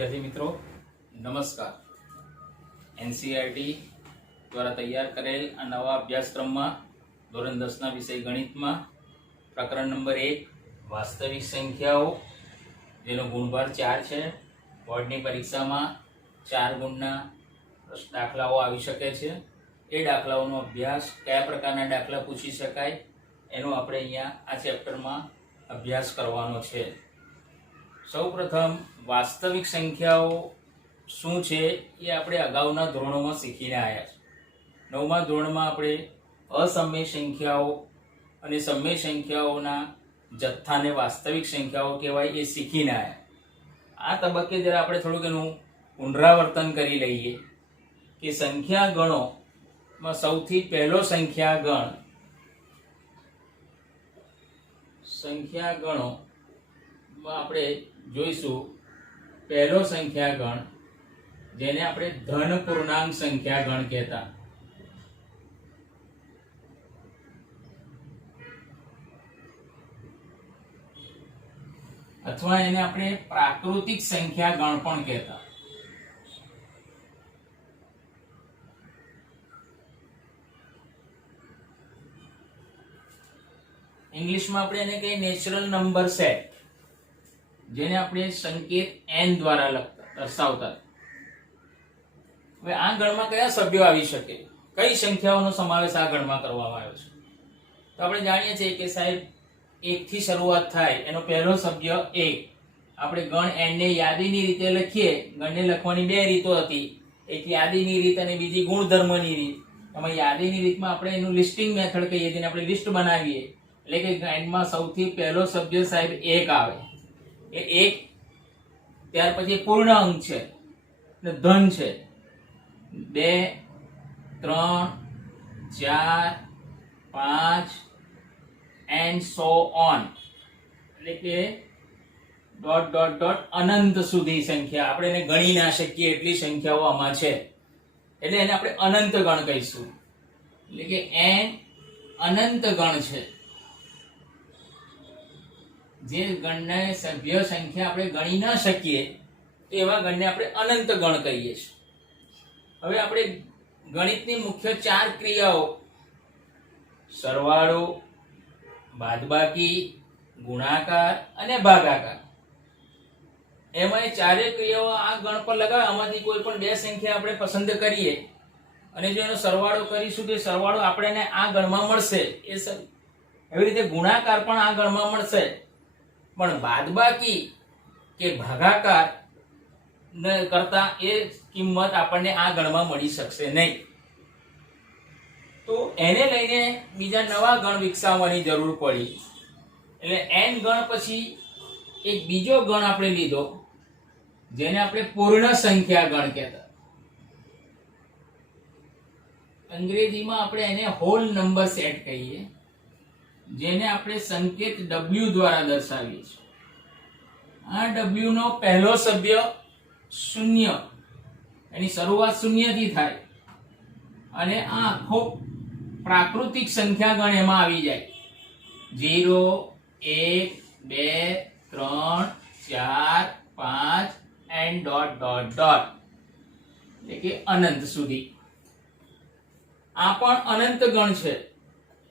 વિદ્યાર્થી મિત્રો નમસ્કાર। એનસીઈઆરટી દ્વારા તૈયાર કરેલ આ નવા અભ્યાસક્રમમાં ધોરણ 10 ના વિષય ગણિતમાં પ્રકરણ નંબર 1 વાસ્તવિક સંખ્યાઓ, જેનો ગુણભાર 4 છે। બોર્ડની પરીક્ષામાં 4 ગુણના દાખલાઓ આવી શકે છે। એ દાખલાઓનો અભ્યાસ, કયા પ્રકારના દાખલા પૂછી શકાય એનો આપણે અહીંયા આ ચેપ્ટરમાં અભ્યાસ કરવાનો છે। સૌપ્રથમ વાસ્તવિક સંખ્યાઓ શું છે એ આપણે અગાઉના ધોરણોમાં શીખીને આવ્યા છે। 9મા ધોરણમાં આપણે અસમય સંખ્યાઓ અને સમય સંખ્યાઓના જથ્થાને વાસ્તવિક સંખ્યાઓ કહેવાય એ શીખીને આવ્યા। આ તબક્કે જરા આપણે થોડુંક એનું પુનરાવર્તન કરી લઈએ કે સંખ્યા ગણોમાં સૌથી પહેલો સંખ્યા ગણોમાં આપણે જોઈશું પહેલો સંખ્યા ગણ, જેને આપણે ધન પૂર્ણાંક સંખ્યા ગણ કહેતા। અથવા એને આપણે પ્રાકૃતિક સંખ્યા ગણ પણ કહેતા। ઇંગ્લિશમાં આપણે એને કહીએ નેચરલ નંબર સેટ, જેને આપણે સંકેત n દ્વારા દર્શાવતા। હવે આ ગણમાં કયા સભ્યો આવી શકે, કઈ સંખ્યાઓનો સમાવેશ આ ગણમાં કરવામાં આવ્યો છે? તો આપણે જાણીએ છીએ કે સાહેબ 1 થી શરૂઆત થાય, એનો પહેલો સભ્ય 1। આપણે ગણ n ને યાદીની રીતે લખીએ। ગણને લખવાની બે રીતો હતી, એક યાદીની રીત અને બીજી ગુણધર્મની રીત। એમાં યાદીની રીતમાં આપણે એનું લિસ્ટિંગ મેથડ કહીએ, જેને આપણે લિસ્ટ બનાવીએ, એટલે કે ગણમાં સૌથી પહેલો સભ્ય સાહેબ 1 આવે। એ 1, ત્યાર પછી પૂર્ણ અંક છે ને ધન છે, 2 3 4 5 and so on, એટલે કે ડોટ ડોટ ડોટ અનંત સુધી સંખ્યા આપણે એને ગણી ના શકીએ એટલી સંખ્યાઓ આમાં છે, એટલે એને આપણે અનંત ગણ કહીશું। એટલે કે n અનંત ગણ છે, જે ગણને સભ્ય સંખ્યા આપણે ગણી ના શકીએ એવા ગણને આપણે અનંત ગણ કહીએ છીએ। હવે આપણે ગણિતની મુખ્ય 4 ક્રિયાઓ સરવાળો, બાદબાકી, ગુણાકાર અને ભાગાકાર, એમાં એ ચારેય ક્રિયાઓ આ ગણ પર લગાવે। આમાંથી કોઈ પણ બે સંખ્યા આપણે પસંદ કરીએ અને જો એનો સરવાળો કરીશું તો સરવાળો આપણને આ ગણમાં મળશે। એવી રીતે ગુણાકાર પણ આ ગણમાં મળશે, પણ બાદબાકી કે ભાગાકાર કરતા એ કિંમત આપણને આ ગણમાં મળી શકશે નહીં। તો એને લઈને બીજા નવા ગણ વિકસાવવાની જરૂર પડી, એટલે n ગણ પછી એક બીજો ગણ આપણે લીધો, જેને આપણે પૂર્ણ સંખ્યા ગણ કહેતા। અંગ્રેજીમાં આપણે એને હોલ નંબર સેટ કહીએ, જેને આપણે સંકેત w દ્વારા દર્શાવીએ છીએ। આ w નો પહેલો સભ્ય 0, એની શરૂઆત 0 થી થાય અને આ આખો પ્રાકૃતિક સંખ્યા ગણ એમાં આવી જાય। 0 1 2 3 4 5 and dot dot dot, એટલે કે અનંત સુધી। આ પણ અનંત ગણ છે,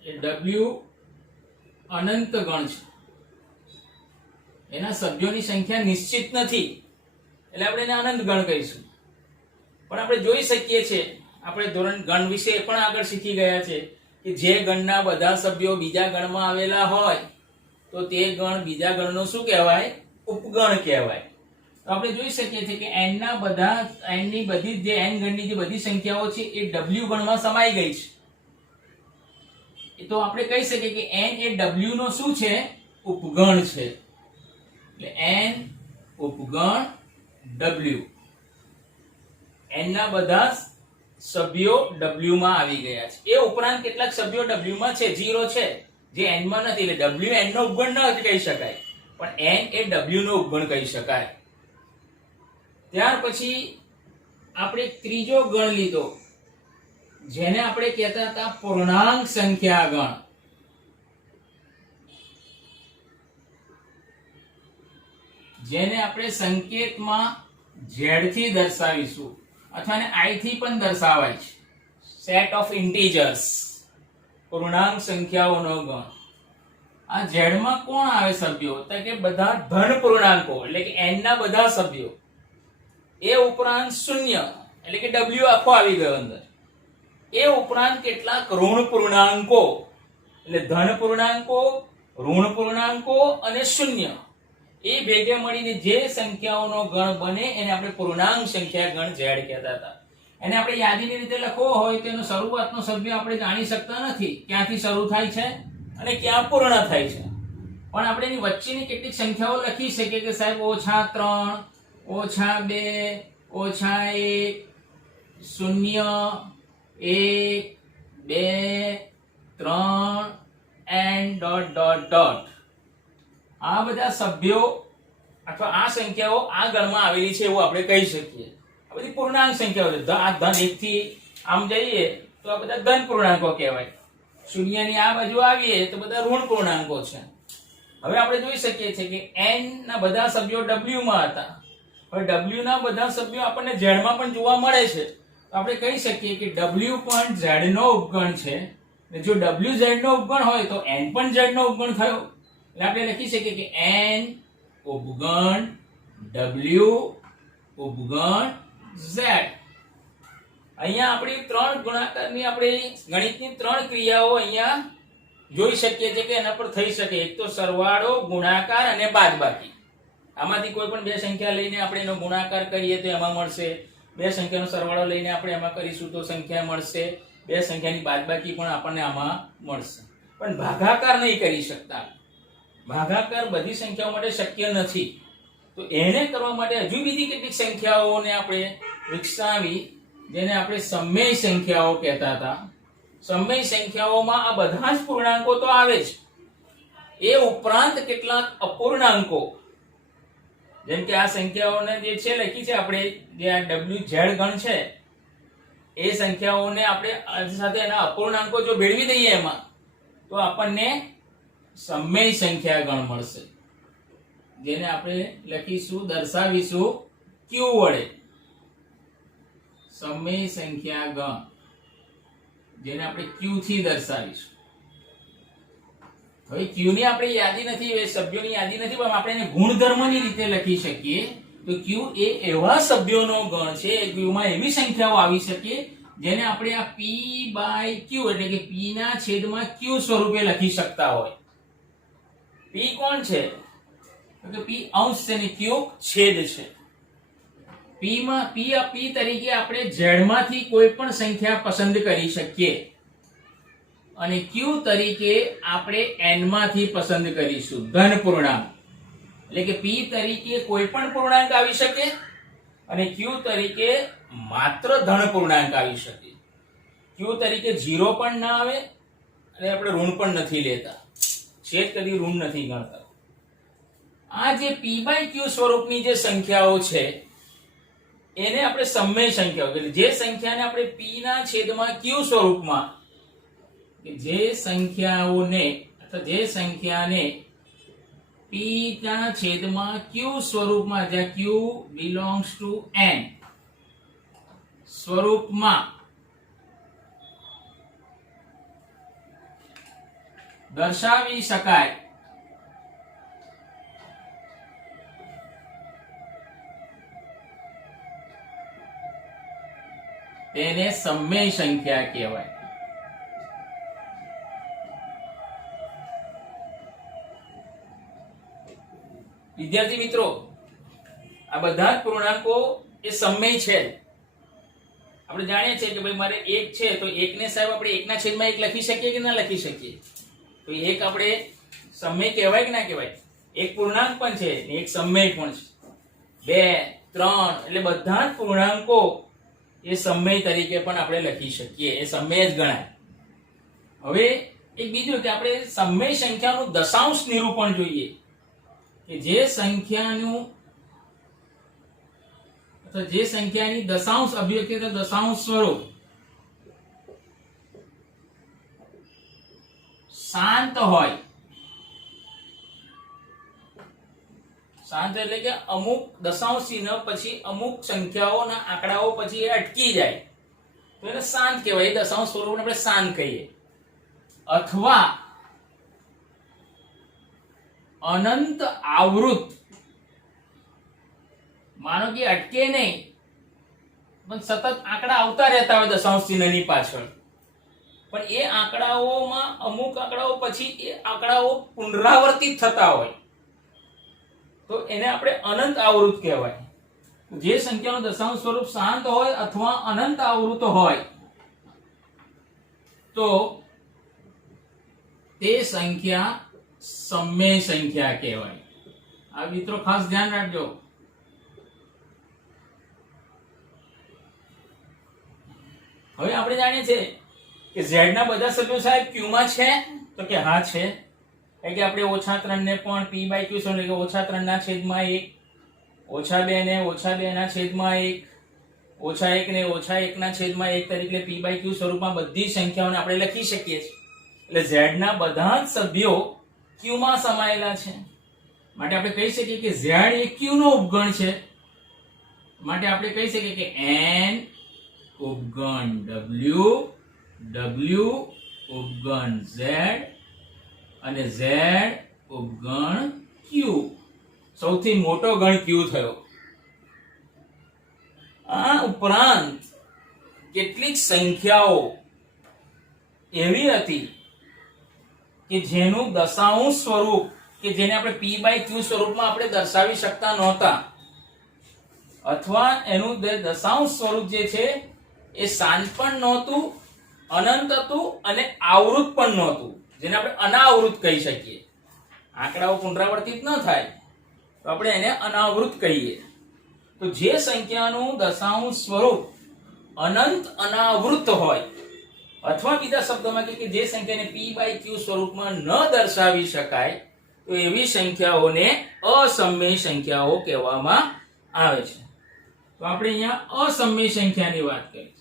એટલે w અનંત ગણ છે, એના સભ્યોની સંખ્યા નિશ્ચિત નથી, એટલે આપણે એને અનંત ગણ કહીશું। પણ આપણે જોઈ શકીએ છીએ, આપણે ધોરણ ગણ વિશે પણ આગળ શીખી ગયા છે કે જે ગણના બધા સભ્યો બીજા ગણમાં આવેલા હોય તો તે ગણ બીજા ગણનો શું કહેવાય? ઉપગણ કહેવાય। તો આપણે જોઈ શકીએ છીએ કે n ની બધી જે n ગણની જે બધી સંખ્યાઓ છે એ w ગણમાં સમાઈ ગઈ છે। તો આપણે કહી શકીએ કે n એ w નો શું છે? ઉપગણ છે। એટલે n ઉપગણ w, n ના બધા સભ્યો w માં આવી ગયા છે। એ ઉપરાંત કેટલાક સભ્યો w માં છે, 0 છે, જે n માં નથી, એટલે w n નો ઉપગણ ન કહી શકાય, પણ n એ w નો ઉપગણ કહી શકાય। ત્યાર પછી આપણે ત્રીજો ગણ લીધો, જેને આપણે કહેતા હતા પૂર્ણાંક સંખ્યા ગણ। જેને આપણે સંકેતમાં z થી દર્શાવીશું અથવા ને i થી પણ દર્શાવાય છે. સેટ ઓફ ઇન્ટીજર્સ, પૂર્ણાંક સંખ્યાઓનો ગણ. આ z માં કોણ આવે સભ્યો? તો કે બધા ધન પૂર્ણાંકો એટલે કે n ના બધા સભ્યો. એ ઉપરાંત શૂન્ય એટલે કે w આખો આવી ગયો અંદર. એ ઉપરાંત કેટલાક ઋણ પૂર્ણાંકો એટલે ધન પૂર્ણાંકો, ઋણ પૂર્ણાંકો અને શૂન્ય, એ ભેગે મળીને જે સંખ્યાઓનો ગણ બને એને આપણે પૂર્ણાંક સંખ્યા ગણ z કહેતા હતા. એને આપણે યાદીની રીતે લખવો હોય તો એનો શરૂઆતનો સભ્ય આપણે જાણી શકતા નથી, ક્યાંથી શરૂ થાય છે અને ક્યાં પૂર્ણ થાય છે. પણ આપણે એની વચ્ચેની કેટલીક સંખ્યાઓ લખી શકીએ કે સાહેબ -3, -2, -1, 0, 1, 2, 3 એન્ડ ડોટ ડોટ ડોટ. આ બધા સભ્યો અથવા આ સંખ્યાઓ આ ગણમાં આવેલી છે એવું આપણે કહી શકીએ. આ બધી પૂર્ણાંક સંખ્યાઓ છે. આ ધન 1 થી આમ જઈએ તો આ બધા ધન પૂર્ણાંકો કહેવાય. શૂન્યની આ બાજુ આવીએ તો બધા ઋણ પૂર્ણાંકો છે. હવે આપણે જોઈ શકીએ છીએ કે n ના બધા સભ્યો w માં હતા. હવે w ના બધા સભ્યો આપણને z માં પણ જોવા મળે છે. તો આપણે કહી શકીએ કે w પણ z નો ઉપગણ છે. અને જો w z નો ઉપગણ હોય તો n પણ z નો ઉપગણ થયો. એટલે આપણે લખી શકીએ કે n ઉપગણ w ઉપગણ z. અહીંયા આપણી ત્રણ ગુણાકારની આપણે ગણિતની ત્રણ ક્રિયાઓ અહીંયા જોઈ શકીએ છીએ કે એના પર થઈ શકે. એક તો સરવાળો, ગુણાકાર અને બાદબાકી. આમાંથી કોઈ પણ બે સંખ્યા લઈને આપણે એનો ગુણાકાર કરીએ તો એમાં મળશે. બે સંખ્યાનો સરવાળો લઈને આપણે એમાં કરીશું તો સંખ્યા મળશે. બે સંખ્યાની બાદબાકી પણ આપણને આમાં મળશે. પણ ભાગાકાર નહીં કરી શકતા. ભાગાકાર બધી સંખ્યાઓ માટે શક્ય નથી. તો એને કરવા માટે હજુ બીજી કેટલીક સંખ્યાઓને આપણે વિકસાવી, જેને આપણે સમમેય સંખ્યાઓ કહેતા હતા. સમમેય સંખ્યાઓમાં આ બધા જ પૂર્ણાંકો તો આવે જ, એ ઉપરાંત કેટલાક અપૂર્ણાંકો, જેમ કે આ સંખ્યાઓને જે છે લખી છે આપણે, જે આ wz ગણ છે, એ સંખ્યાઓને આપણે સાથે એના અપૂર્ણાંકો જો ભેળવી દઈએ એમાં, તો આપણને સમમેય સંખ્યા ગણ મળશે, જેને આપણે લખીશું, દર્શાવીશું q વડે. સમમેય સંખ્યા ગણ જેને આપણે q થી દર્શાવીશું. હવે q ની આપણે યાદી નથી, એ સભ્યોની યાદી નથી, પણ આપણે એને ગુણધર્મની રીતે લખી શકીએ. તો q એ એવા સભ્યોનો ગણ છે, q માં એવી સંખ્યાઓ આવી શકે જેને આપણે આ p બાય q એટલે કે p ના છેદમાં q સ્વરૂપે લખી શકતા હોય. p કોણ છે? તો કે p અંશ છે ને q છેદ છે. p તરીકે આપણે z માંથી કોઈ પણ સંખ્યા પસંદ કરી શકીએ અને q તરીકે આપણે n માંથી પસંદ કરીશું ધન પૂર્ણાંક. એટલે કે p તરીકે કોઈ પણ પૂર્ણાંક આવી શકે અને q તરીકે માત્ર ધન પૂર્ણાંક આવી શકે. q તરીકે 0 પણ ના આવે અને આપણે ઋણ પણ નથી લેતા, છેદ કદી ઋણ નથી ગણતા. આ જે p બાય q સ્વરૂપની જે સંખ્યાઓ છે એને આપણે સમમેય સંખ્યાઓ, એટલે જે સંખ્યાને આપણે p ના છેદમાં q સ્વરૂપમાં, કે જે સંખ્યાને p ના છેદમાં q સ્વરૂપમાં, જ્યાં q belongs to n સ્વરૂપમાં દર્શાવી શકાય તેને સમમેય સંખ્યા કહેવાય. વિદ્યાર્થી મિત્રો, આ બધા જ પૂર્ણાંકો એ સમમેય છે. આપણે જાણીએ છીએ કે ભાઈ મારે 1 છે તો 1 ને સાહેબ આપણે 1 ના છેદમાં 1 લખી શકીએ કે ના લખી શકીએ? તો 1 આપણે સમમેય કહેવાય કે ના કહેવાય? એક પૂર્ણાંક પણ છે ને એક સમમેય પણ છે. 2, 3 એટલે બધા જ પૂર્ણાંકો એ સમમેય તરીકે પણ આપણે લખી શકીએ, એ સમમેય જ ગણાય. હવે એક બીજું કે આપણે સમમેય સંખ્યાનું દશાંશ નિરૂપણ જોઈએ, કે જે સંખ્યાનું અથવા જે સંખ્યાની દશાંશ અભિવ્યક્તિ અથવા દશાંશ સ્વરૂપ શાંત હોય, શાંત એટલે કે અમુક દશાંશ ચિહ્ન પછી અમુક સંખ્યાઓના આંકડાઓ પછી એ અટકી જાય તો એને શાંત કહેવાય. એ દશાંશ સ્વરૂપને આપણે શાંત કહીએ. અથવા અનંત આવૃત, માનો કે અટકે નહીં પણ સતત આંકડા આવતા રહેતા હોય દશાંશ ચિહ્નની પાછળ, પણ એ આંકડાઓમાં અમુક આંકડાઓ પછી એ આંકડાઓ પુનરાવર્તિત થતા હોય તો એને આપણે અનંત આવૃત કહેવાય. જે સંખ્યાનું દશાંશ સ્વરૂપ શાંત હોય અથવા અનંત આવૃત હોય તો તે સંખ્યા સમમેય સંખ્યા કહેવાય. આ મિત્રો ખાસ ધ્યાન રાખજો. હવે આપણે જાણીએ છીએ કે z ના બધા સભ્યો સાહેબ q માં છે, તો કે હા છે. એટલે કે આપણે -3 ને પણ p/q એટલે કે -3 ના છેદમાં 1, -2 ને -2 ના છેદમાં 1, -1 ને -1 ના છેદમાં 1 તરીકે p/q સ્વરૂપમાં બધી સંખ્યાઓને આપણે લખી શકીએ છીએ. એટલે z ના બધા જ સભ્યો q માં સમાયેલા છે. માટે આપણે કહી શકીએ કે z એ q નો ઉપગણ છે. માટે આપણે કહી શકીએ કે n ઉપગણ w, w ઉપગણ z અને z ઉપગણ q. સૌથી મોટો ગણ q થયો. આ ઉપરાંત કેટલીક સંખ્યાઓ એવી હતી કે જેનું દશાંશ સ્વરૂપ કે જેને આપણે p/q સ્વરૂપમાં આપણે દર્શાવી શકતા નહોતા, અથવા એનું દશાંશ સ્વરૂપ જે છે એ શાંત પણ નહોતું, અનંત હતું અને આવૃત પણ નહોતું, જેને આપણે અનાવૃત કહી શકીએ. આંકડાઓ પુનરાવર્તિત ન થાય તો આપણે એને અનાવૃત કહીએ. તો જે સંખ્યાનું દશાંશ સ્વરૂપ અનંત અનાવૃત હોય, અથવા બીજા શબ્દોમાં કે જે સંખ્યાને p/q સ્વરૂપમાં ન દર્શાવી શકાય તો એવી સંખ્યાઓને અસમમેય સંખ્યાઓ કહેવામાં આવે છે. તો આપણે અહીંયા અસમમેય સંખ્યાની વાત કરી.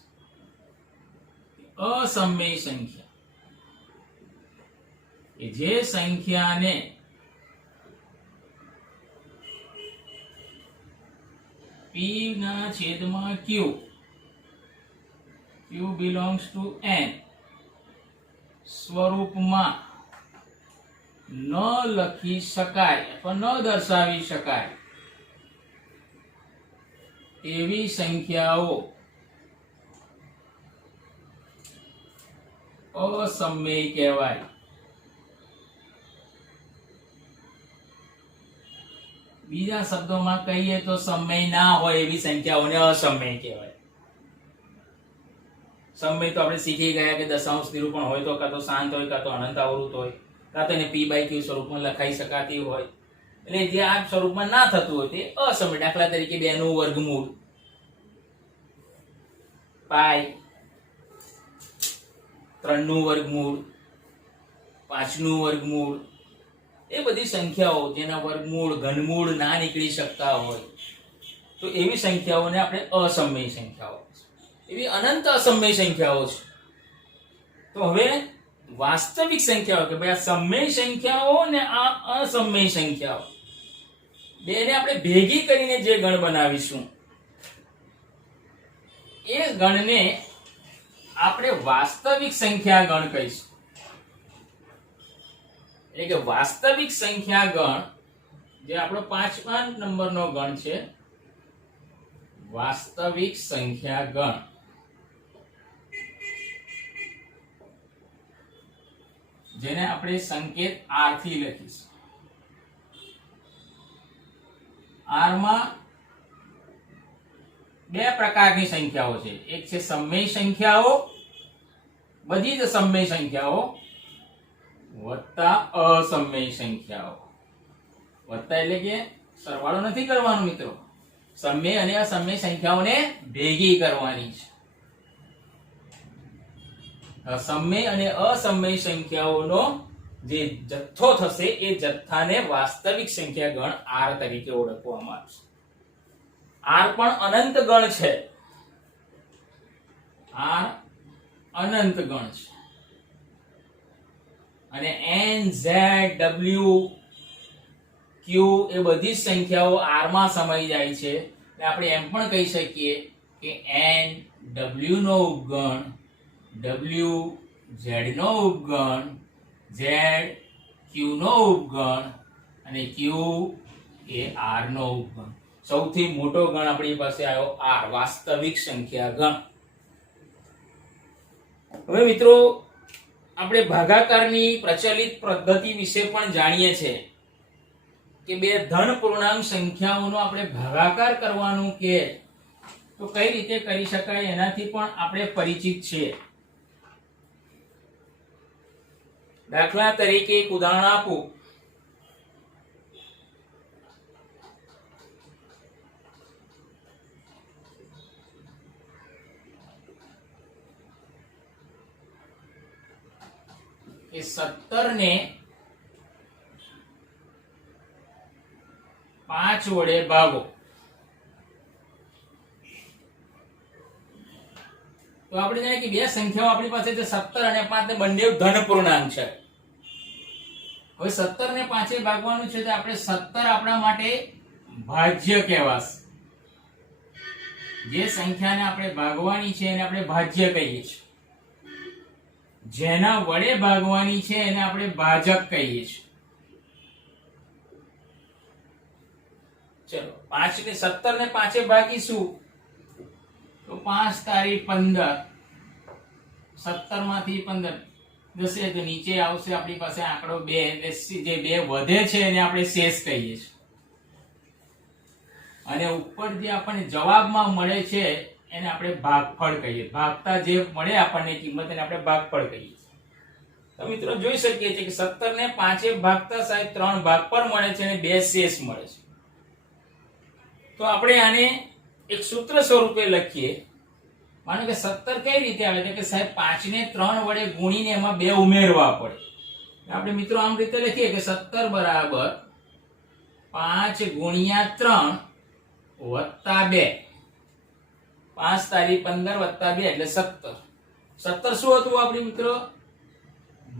અસમમેય સંખ્યા કે જે સંખ્યાને p ના છેદમાં q, q belongs to n સ્વરૂપમાં ન લખી શકાય અથવા ન દર્શાવી શકાય એવી સંખ્યાઓ અસમમેય કહેવાય. બીજા શબ્દોમાં કહીએ તો સમમેય ના હોય એવી સંખ્યાઓને અસમમેય કહેવાય. સમમેય તો આપણે શીખી ગયા કે દશાંશ નિરૂપણ હોય તો કાં તો શાંત હોય, કાં તો અનંત આવૃત હોય, કાં તો એને p/q સ્વરૂપમાં લખાઈ શકાતી હોય. એટલે જે આ સ્વરૂપમાં ના થતું હોય તે અસમમેય. દાખલા તરીકે 2 નું વર્ગમૂળ, પાઈ, 3 નું વર્ગમૂળ, 5 નું વર્ગમૂળ, એ બધી સંખ્યાઓ જેના વર્ગમૂળ ઘનમૂળ ના નીકળી શકતા હોય તો એવી સંખ્યાઓને આપણે અસમમેય સંખ્યાઓ, એવી અનંત અસમમેય સંખ્યાઓ છે. તો હવે વાસ્તવિક સંખ્યાઓ કે ભાઈ આ સમમેય સંખ્યાઓ ને આ અસમમેય સંખ્યાઓ બેને આપણે ભેગી કરીને જે ગણ બનાવીશું એ ગણને આપણે વાસ્તવિક સંખ્યા ગણ કહીશું. એટલે કે વાસ્તવિક સંખ્યા ગણ જે આપણો 5મા નંબરનો ગણ છે, વાસ્તવિક સંખ્યા ગણ, જેને આપણે સંકેત r થી લખીશું. r માં બે પ્રકારની સંખ્યાઓ છે. એક છે સમમેય સંખ્યાઓ, બધી જ સમમેય સંખ્યાઓ, વત્તા અસમમેય સંખ્યાઓ. વત્તા એટલે કે સરવાળો નથી કરવાનો મિત્રો, સમમેય અને અસમમેય સંખ્યાઓને ભેગી કરવાની છે. સમમેય અને અસમમેય સંખ્યાઓનો જે જથ્થો થશે એ જથ્થાને વાસ્તવિક સંખ્યા ગણ r તરીકે ઓળખવામાં આવશે. r પણ અનંત ગણ છે. r અનંત ગણ છે અને n z w q ક્યુ એ બધી જ સંખ્યાઓ આર માં સમાઈ જાય છે. આપણે એમ પણ કહી શકીએ કે એન ડબલ્યુ નો ઉપગણ, ડબલ્યુ ઝેડ નો ઉપગણ, ઝેડ ક્યુ નો ઉપગણ અને ક્યુ એ આર નો ઉપગણ. સૌથી મોટો ગણ આપણી પાસે આવ્યો આર, વાસ્તવિક સંખ્યા ગણ. હવે મિત્રો આપણે ભાગાકારની પ્રચલિત પદ્ધતિ વિશે પણ જાણીએ છીએ કે બે ધન પૂર્ણાંક સંખ્યાઓનો આપણે ભાગાકાર કરવાનું કે તો કઈ રીતે કરી શકાય એનાથી પણ આપણે પરિચિત છીએ. દાખલા તરીકે એક ઉદાહરણ આપું. કે 17 ને 5 વડે ભાગો. તો આપણે જાણીએ કે બે સંખ્યાઓ આપણી પાસે છે 17 અને 5 ને બંને ધન પૂર્ણાંક છે. હવે 17 ને 5 ભાગવાનું છે તો આપણે 17 આપણા માટે ભાજ્ય કહેવાશે. જે સંખ્યાને આપણે ભાગવાની છે એને આપણે ભાજ્ય કહીએ છીએ. જેના વડે ભાગવાની છે એને આપણે ભાજક કહીએ છીએ. ચલો 5 ને 17 ને 5 ભાગીશું તો 5 તારી 15, 17 માંથી 15 જશે તો નીચે આવશે આપણી પાસે આંકડો 2. એટલે જે 2 વધે છે એને આપણે શેષ કહીએ છીએ. અને ઉપર જે આપણને જવાબમાં મળે છે એને આપણે ભાગફળ કહીએ. ભાગતા જે મળે આપણને કિંમત એને આપણે ભાગફળ કહીએ. તો મિત્રો જોઈ શકીએ છીએ કે 17 ને 5 ભાગતા સાહેબ 3 ભાગફળ મળે છે અને 2 શેષ મળે છે. તો આપણે આને એક સૂત્ર સ્વરૂપે લખીએ. માનો કે 17 કઈ રીતે આવે છે કે સાહેબ 5 ને 3 વડે ગુણીને એમાં 2 ઉમેરવા પડે. આપણે મિત્રો આમ રીતે લખીએ કે 17 બરાબર 5 ગુણ્યા 3 વત્તા 2. 5 તારી 15 વત્તા 2 એટલે 17. 17 શું હતું આપણી મિત્રો?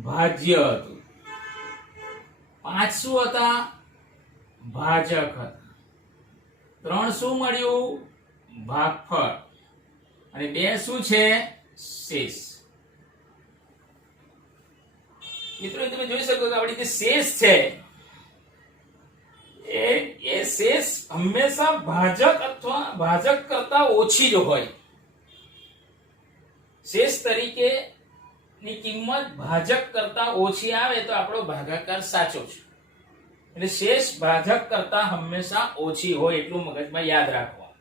ભાજ્ય હતું. 5 શું હતા? ભાજક હતા. 3 શું મળ્યું? ભાગફળ. અને 2 શું છે? શેષ. મિત્રો તમે જોઈ શકો છો આપણી જે શેષ છે એ શેષ હંમેશા ભાજક અથવા ભાજક કરતા ઓછી જ હોય. શેષ તરીકે ની કિંમત ભાજક કરતા ઓછી આવે તો આપણો ભાગાકાર સાચો છે. એટલે શેષ ભાજક કરતા હંમેશા ઓછી હોય એટલું મગજમાં યાદ રાખવા.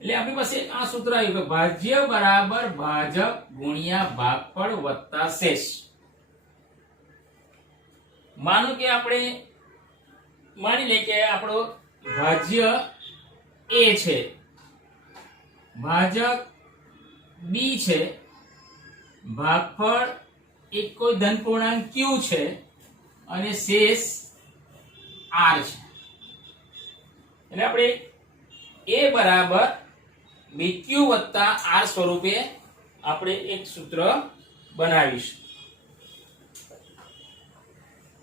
એટલે આપણી પાસે આ સૂત્ર આવ્યું કે ભાજ્ય બરાબર ભાજક ગુણ્યા ભાગફળ વત્તા શેષ. માનો કે આપણે માની લે કે આપણો ભાજ્ય a છે, ભાજક b છે, ભાગફળ એક કોઈ ધન પૂર્ણાંક q છે અને શેષ r છે. એટલે આપણે a બરાબર bq વત્તા r સ્વરૂપે આપણે એક સૂત્ર બનાવીશું.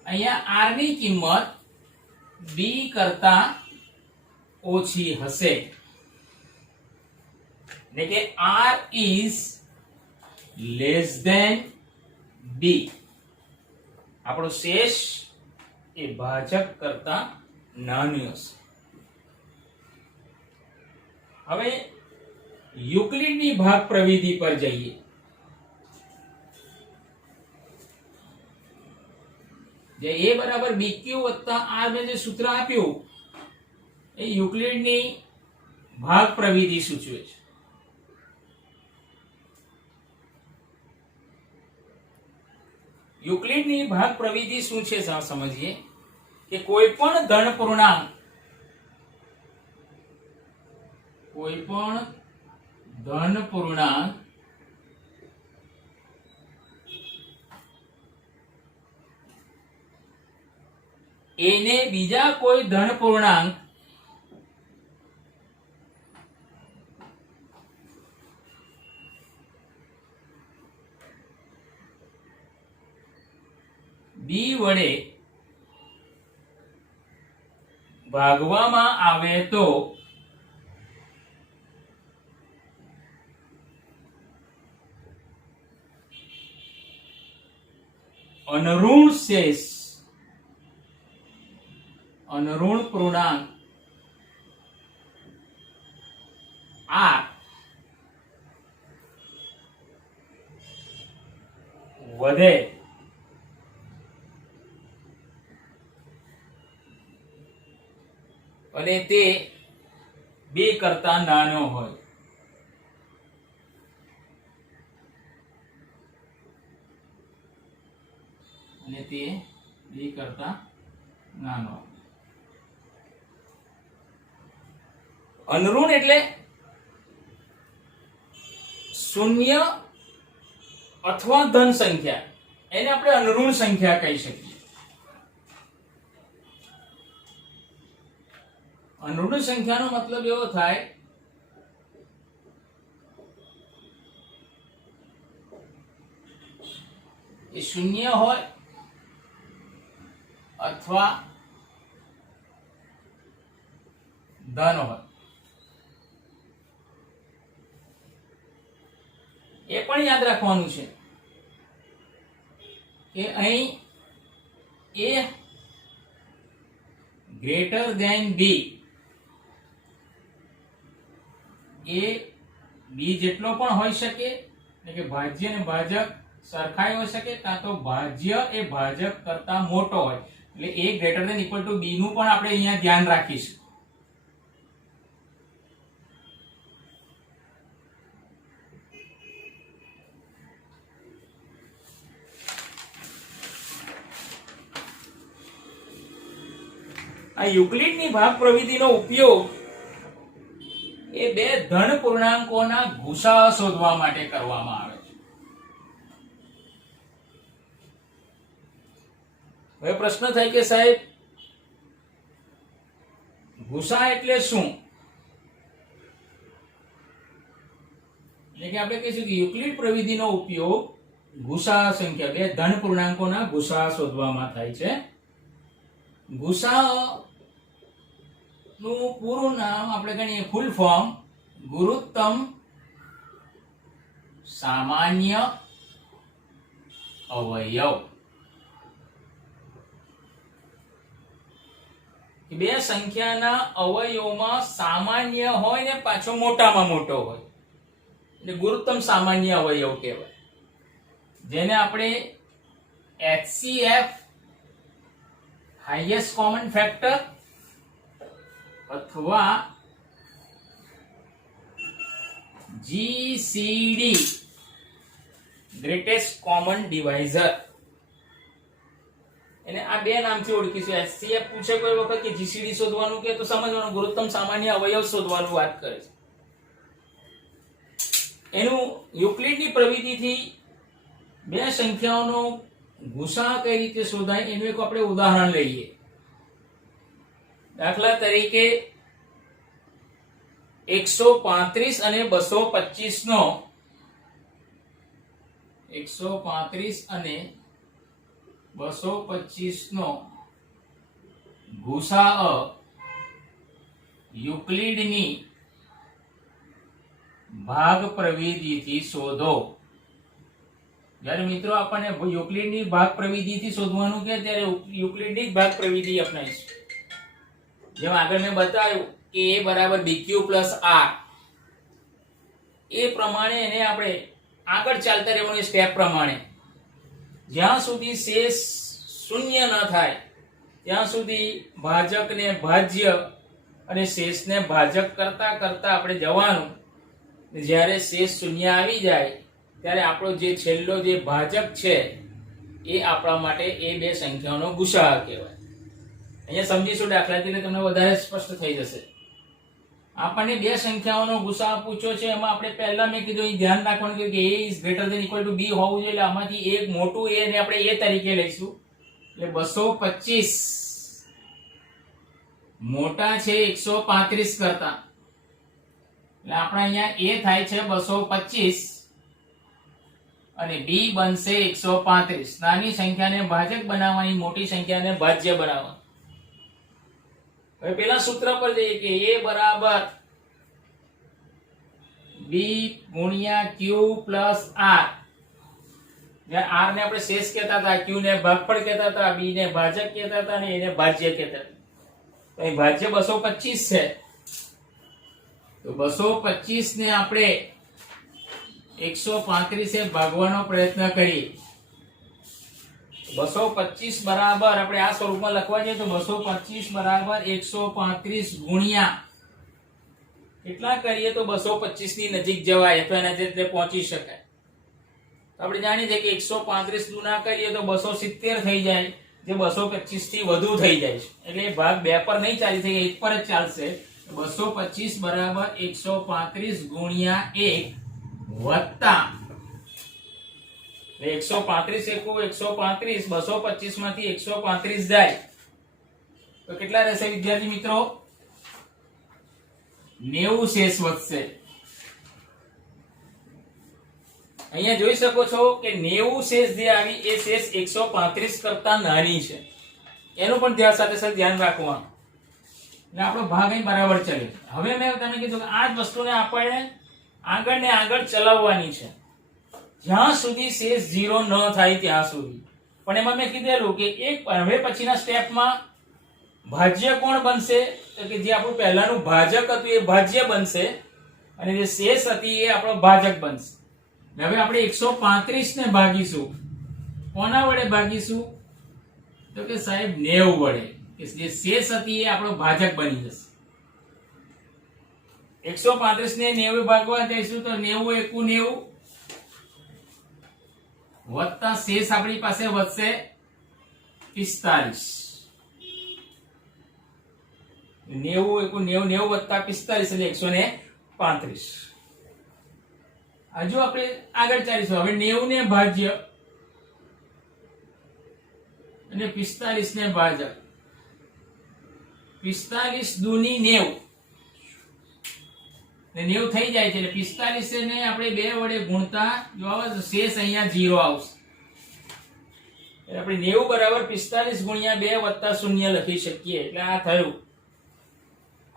અહીંયા r ની કિંમત b કરતા ઓછી હશે. એટલે કે r is less than b. આપણો શેષ એ ભાજક કરતા નાનું હશે. હવે યુક્લિડની ભાગ પ્રવિધિ પર જઈએ. જે a બરાબર bq વત્તા r મેં જે સૂત્ર આપ્યું એ યુક્લિડની ભાગ પ્રવિધિ સૂચવે છે. યુક્લિડની ભાગ પ્રવિધિ શું છે સમજીએ કે કોઈ પણ ધન પૂર્ણાંક એને બીજા કોઈ ધન પૂર્ણાંક b વડે ભાગવામાં આવે તો અનઋણ શેષ, અનઋણ પૂર્ણાંક આ વધે અને તે 2 કરતા નાનો હોય. અને તે 2 કરતા નાનો. અનઋણ એટલે શૂન્ય અથવા ધન સંખ્યા, એને આપણે અનઋણ સંખ્યા કહી શકીએ. અનઋણ સંખ્યાનો મતલબ એવો થાય એ શૂન્ય હોય અથવા ધન હોય. એ પણ યાદ રાખવાનું છે કે અહીં a ગ્રેટર ધેન b, એ b જેટલો પણ હોઈ શકે, એટલે કે ભાજ્ય અને ભાજક સરખાઈ હોઈ શકે, કાં તો ભાજ્ય એ ભાજક કરતા મોટો હોય, એટલે a greater than equal to b નું પણ આપણે અહીંયા ધ્યાન રાખીશું. આ યુક્લિડની ભાગ પ્રવિધિનો ઉપયોગ એ 2 ધન પૂર્ણાંકોના ગુસાઅ શોધવા માટે કરવામાં આવે છે. હવે પ્રશ્ન થાય કે સાહેબ ગુસાઅ એટલે શું? એટલે કે આપણે કહીશું કે યુક્લિડ પ્રવિધિનો ઉપયોગ ગુસાઅ સંખ્યા 2 ધન પૂર્ણાંકોના ગુસાઅ શોધવામાં થાય છે. ગુસાઅ નું પૂરું નામ આપણે ગણીએ, ફૂલ ફોર્મ ગુરુત્તમ સામાન્ય અવયવ. બે સંખ્યાના અવયવોમાં સામાન્ય હોય ને પાછો મોટામાં મોટો હોય એટલે ગુરુત્તમ સામાન્ય અવયવ કહેવાય, જેને આપણે HCF હાઈએસ્ટ કોમન ફેક્ટર અથવા GCD ગ્રેટેસ્ટ કોમન ડિવાઇઝર, એને આ 2 નામથી ઓળખીશું. HCF પૂછે કોઈ વખત કે GCD શોધવાનું કે તો સમજવાનું ગુરુત્તમ સામાન્ય અવયવ શોધવાનું વાત કરે છે. એનું યુક્લિડની પ્રવિધિથી 2 સંખ્યાઓનો ગુસાઅ કઈ રીતે શોધાય એનું એક આપણે ઉદાહરણ લઈએ. દાખલા તરીકે 135 અને 225 નો 135 અને 225 નો ગુસાઅ યુક્લિડની ભાગ પ્રવિધિથી શોધો. જ્યારે મિત્રો આપણને યુક્લિડની ભાગ પ્રવિધિથી શોધવાનું કે ત્યારે યુક્લિડની જ ભાગ પ્રવિધિ અપનાવીશું. જેમ આગળ મેં બતાવ્યું કે a બરાબર bq પ્લસ r, એ પ્રમાણે એને આપણે આગળ ચાલતા રહેવાનું સ્ટેપ પ્રમાણે. જ્યાં સુધી શેષ શૂન્ય ન થાય ત્યાં સુધી ભાજકને ભાજ્ય અને શેષને ભાજક કરતા કરતા આપણે જવાનું. જ્યારે શેષ શૂન્ય આવી જાય ત્યારે આપણો જે છેલ્લો જે ભાજક છે એ આપણા માટે એ 2 સંખ્યાઓનો ગુસાઅ કહેવાય. અહીંયા સમજીશું દાખલાથી એટલે તમને વધારે સ્પષ્ટ થઈ જશે. આપણને 2 સંખ્યાઓનો ગુસાઅ પૂછ્યો છે, એમાં આપણે પહેલા મેં કીધું અહીં ધ્યાન રાખવાનું કે a is greater than equal to b હોવું જોઈએ, એટલે આમાંથી એક મોટું a ને આપણે a તરીકે લઈશું. એટલે 225 મોટા છે 135 કરતા, એટલે આપણે અહીંયા a થાય છે 225 અને b બનશે 135. નાની સંખ્યાને ભાજક બનાવવાની, મોટી સંખ્યાને ભાજ્ય બનાવવાની. હવે પેલા સૂત્ર પર જઈએ કે a બરાબર b ગુણ્યા q પ્લસ r. r ને આપણે શેષ કહેતા હતા, q ને ભાગફળ કહેતા હતા, b ને ભાજક કહેતા હતા અને a ને ભાજ્ય કહેતા હતા. તો અહીં ભાજ્ય 225 છે, તો 225 ને આપણે 135 એ ભાગવાનો પ્રયત્ન કરીએ. 225 બરાબર આપણે આ સ્વરૂપમાં લખવા જઈએ તો 225 બરાબર 135 ગુણ્યા કેટલા કરીએ તો 225 ની નજીક જવાય તો એના જેટલે પહોંચી શકાય. તો આપણે જાણીએ છીએ કે 135 ગુણા કરીએ તો 270 થઈ જાય, જે 225 થી વધુ થઈ જાય છે. એટલે ભાગ 2 પર નહીં ચાલી શકે, 1 પર જ ચાલશે. 225 બરાબર 135 ગુણ્યા 1 વત્તા 135 એકુ 135, 225 માંથી 135 જાય તો કેટલા રહેશે વિદ્યાર્થી મિત્રો? 90 શેષ વધશે. અહીંયા જોઈ શકો છો કે 90 શેષ જે આવી એ શેષ 135 કરતા નાની છે. એનું પણ સાથે સાથે ધ્યાન રાખવાનું. એટલે આપણો ભાગ અહીં બરાબર ચાલે. હવે મેં તમને કીધું કે આ જ વસ્તુને આપણે આગળ ને આગળ ચલાવવાની છે, જ્યાં સુધી શેષ 0 ન થાય ત્યાં સુધી. પણ એમાં મેં કીધેલું કે એક હવે પછીના સ્ટેપમાં ભાજ્ય કોણ બનશે? તો કે જે આપણું પહેલાનું ભાજક હતું એ ભાજ્ય બનશે અને જે શેષ હતી એ આપણો ભાજક બનશે. હવે આપણે 135 ને ભાગીશું. કોના વડે ભાગીશું? તો કે સાહેબ 90 વડે. કે જે શેષ હતી એ આપણો ભાજક બની જશે. 135 ને 90 ભાગવા જઈશું તો 90 એકુ 90 વત્તા શેષ આપણી પાસે વધશે 45. 90 એકુ 90, 90 વત્તા 45 એટલે 135. હજુ આપણે આગળ ચાલીશું. હવે 90 ને ભાજ્ય અને 45 ને ભાજક. 45 દુની 90 ને 90 થઈ જાય છે એટલે 45 ને આપણે 2 વડે ગુણતા જો આવે તો શેષ અહીંયા 0 આવશે. એટલે આપણે 90 બરાબર 45 ગુણ્યા 2 વત્તા 0 લખી શકીએ. એટલે આ થયું.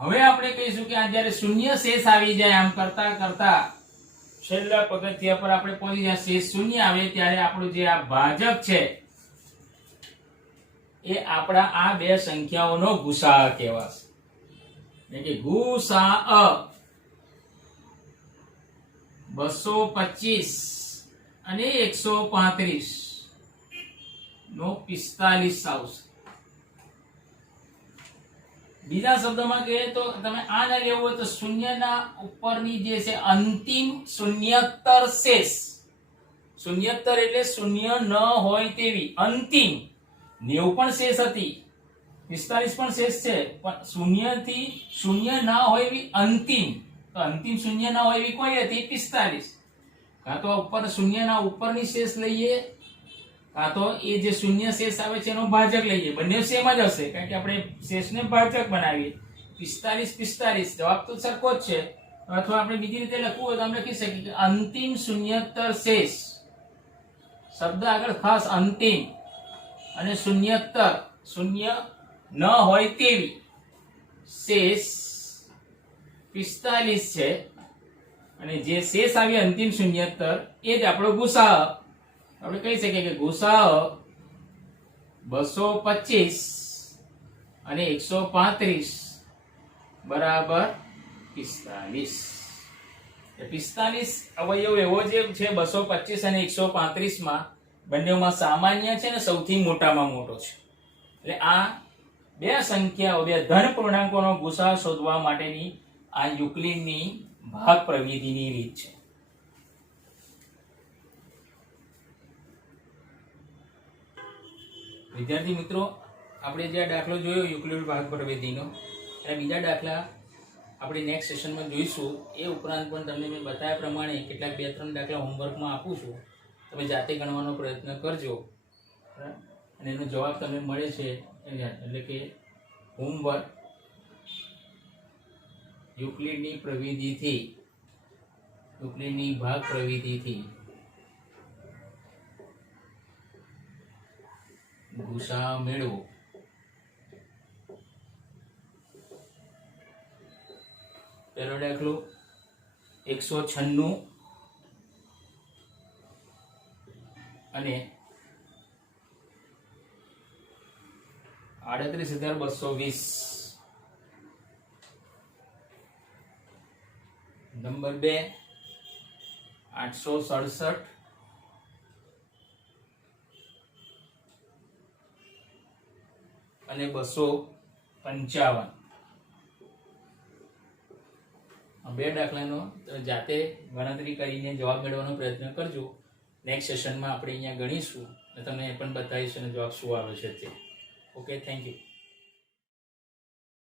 હવે આપણે કહીશું કે આ જ્યારે શૂન્ય શેષ આવી જાય આમ કરતા કરતા છેલ્લા પગથિયા પર આપણે પહોંચી જાય, શેષ શૂન્ય આવે ત્યારે આપણું જે આ ભાજક છે એ આપણા આ બે સંખ્યાઓનો ગુસાઅ કહેવાશે. એટલે કે ગુસાઅ 225 અને 135 નો 45 આવશે. બીજા શબ્દમાં કહીએ તો તમે આ ના લેવું હોય તો શૂન્યના ઉપરની જે છે અંતિમ શૂન્યત્તર શેષ. શૂન્યત્તર એટલે શૂન્ય ન હોય તેવી અંતિમ. 90 પણ શેષ હતી, 45 પણ શેષ છે, પણ શૂન્યથી શૂન્ય ના હોય એવી અંતિમ. તો અંતિમ શૂન્ય ના હોય એવી કોઈ હતી 45. કાં તો ઉપર શૂન્યના ઉપરની શેષ લઈએ, કાં તો એ જે શૂન્ય શેષ આવે છે એનો ભાજક લઈએ. બંને સેમ જ હશે કારણ કે આપણે શેષને ભાજક બનાવીએ. 45 જવાબ તો સરખો જ છે. અથવા આપણે બીજી રીતે લખવું હોય તો આપણે લખી શકીએ કે અંતિમ શૂન્યત્તર શેષ. શબ્દ આગળ ખાસ અંતિમ અને શૂન્યત્તર, શૂન્ય ન હોય તેવી શેષ 45 છે અને જે શેષ આવી અંતિમ શૂન્યત્તર એ જ આપણો ગુસાઅ. આપણે કહી શકીએ કે ગુસાઅ 225 અને 135 બરાબર 45. 45 અવયવ એવો જે છે 225 અને 135 માં બંનેમાં સામાન્ય છે ને સૌથી મોટામાં મોટો છે. એટલે આ બે સંખ્યાઓ, બે ધન પૂર્ણાંકોનો ગુસાઅ શોધવા માટેની આ યુક્લિડની ભાગ પ્રવિધિની રીત છે. વિદ્યાર્થી મિત્રો, આપણે જે દાખલો જોયો યુક્લિડ ભાગ પ્રવિધિનો, અને બીજા દાખલા આપણે નેક્સ્ટ સેશનમાં જોઈશું. એ ઉપરાંત પણ તમને મેં બતાવ્યા પ્રમાણે કેટલાક 2-3 દાખલા હોમવર્કમાં આપું છું. તમે જાતે ગણવાનો પ્રયત્ન કરજો અને એનો જવાબ તમને મળે છે. એટલે કે હોમવર્ક યુક્લિડની પ્રવિધિથી, યુક્લિડની ભાગ પ્રવિધિથી ગુસાઅ મેળવો. પહેલો દાખલો 196 અને 38,220. નંબર 2 867 અને 255. આ બે દાખલાનો જાતે ગણતરી કરીને જવાબ મેળવવાનો પ્રયત્ન કરજો. નેક્સ્ટ સેશનમાં આપણે અહીંયા ગણીશું અને તમને એ પણ બતાવીશું અને જવાબ શું આવે છે તે. Okay, thank you.